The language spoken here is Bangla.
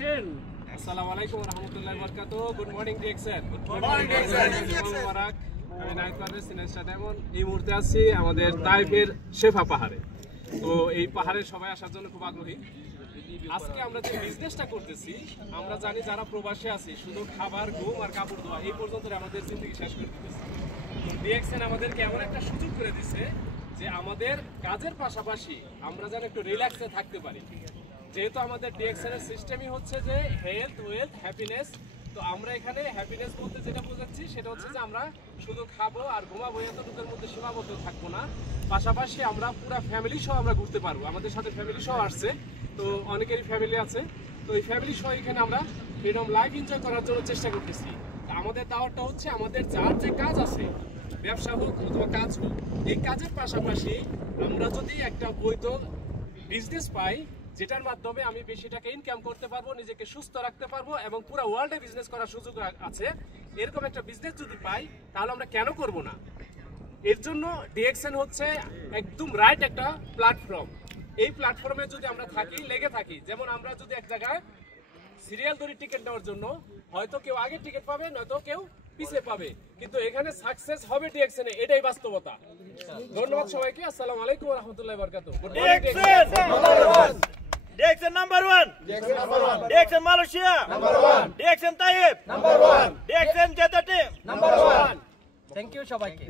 ডিএক্সএন আসসালামু আলাইকুম ওয়া রাহমাতুল্লাহি ওয়া বারাকাতুহু good morning DXN good morning DXN মোবারক আমি নাইট পারভেজ সিনেস্টা ডায়মন্ড এই মুহূর্তে আছি আমাদের তাইফের শেফা পাহাড়ে তো এই পাহাড়ে সবাই আসার জন্য খুব আগ্রহী আজকে আমরা যে বিজনেসটা করতেছি আমরা জানি যারা প্রবাসী আছি শুধু খাবার ঘুম আর কাপড় ধোয়া এই পর্যন্ত আমাদের জিন্দেগি শেষ করে দিতেছে ডিএক্সএন আমাদেরকে এমন একটা সুযোগ করে দিছে যে আমাদের কাজের পাশাপাশি আমরা যেন একটু রিল্যাক্সে থাকতে পারি যেহেতু আমাদের ডিএক্সএন এর সিস্টেমই হচ্ছে যে হেলথ ওয়েলথ হ্যাপিনেস তো আমরা এখানে হ্যাপিনেস বলতে যেটা বোঝাচ্ছি সেটা হচ্ছে যে আমরা শুধু খাবো আর ঘুমাবো এতটুকুর মধ্যে সীমাবদ্ধ থাকবো না পাশাপাশি আমরা পুরো ফ্যামিলি সহ আমরা ঘুরতে পারবো আমাদের সাথে ফ্যামিলি সহ আসছে তো অনেকেরই ফ্যামিলি আছে তো এই ফ্যামিলি সহ এখানে আমরা ফ্রিডম লাইফ এনজয় করার জন্য চেষ্টা করতেছি আমাদের দাওয়াতটা হচ্ছে আমাদের যার যে কাজ আছে ব্যবসা হোক অথবা কাজ হোক এই কাজের পাশাপাশি আমরা যদি একটা বৈধ বিজনেস পাই যেটার মাধ্যমে আমি বেশি টাকা ইনকাম করতে পারবো নিজেকে সুস্থ রাখতে পারবো এবং পুরো ওয়ার্ল্ডে বিজনেস করার সুযোগ আছে এরকম একটা বিজনেস যদি পাই তাহলে আমরা কেন করব না এর জন্য ডিএক্সএন হচ্ছে একদম রাইট একটা প্ল্যাটফর্ম এই প্ল্যাটফর্মে যদি আমরা থাকি লেগে থাকি যেমন আমরা যদি এক জায়গায় সিরিয়াল ধরে টিকিট নেওয়ার জন্য হয়তো কেউ আগে টিকিট পাবে নয়তো কেউ পিছিয়ে পাবে কিন্তু এখানে সাকসেস হবে ডিএক্সএন এ এটাই বাস্তবতা ধন্যবাদ সবাইকে আসসালামু আলাইকুম ওয়া রাহমাতুল্লাহি ওয়া বারাকাতুহু DXN number 1 DXN Malaysia number 1 DXN Taif number 1 DXN জেতা টিম নাম্বার 1 থ্যাংক ইউ সবাইকে।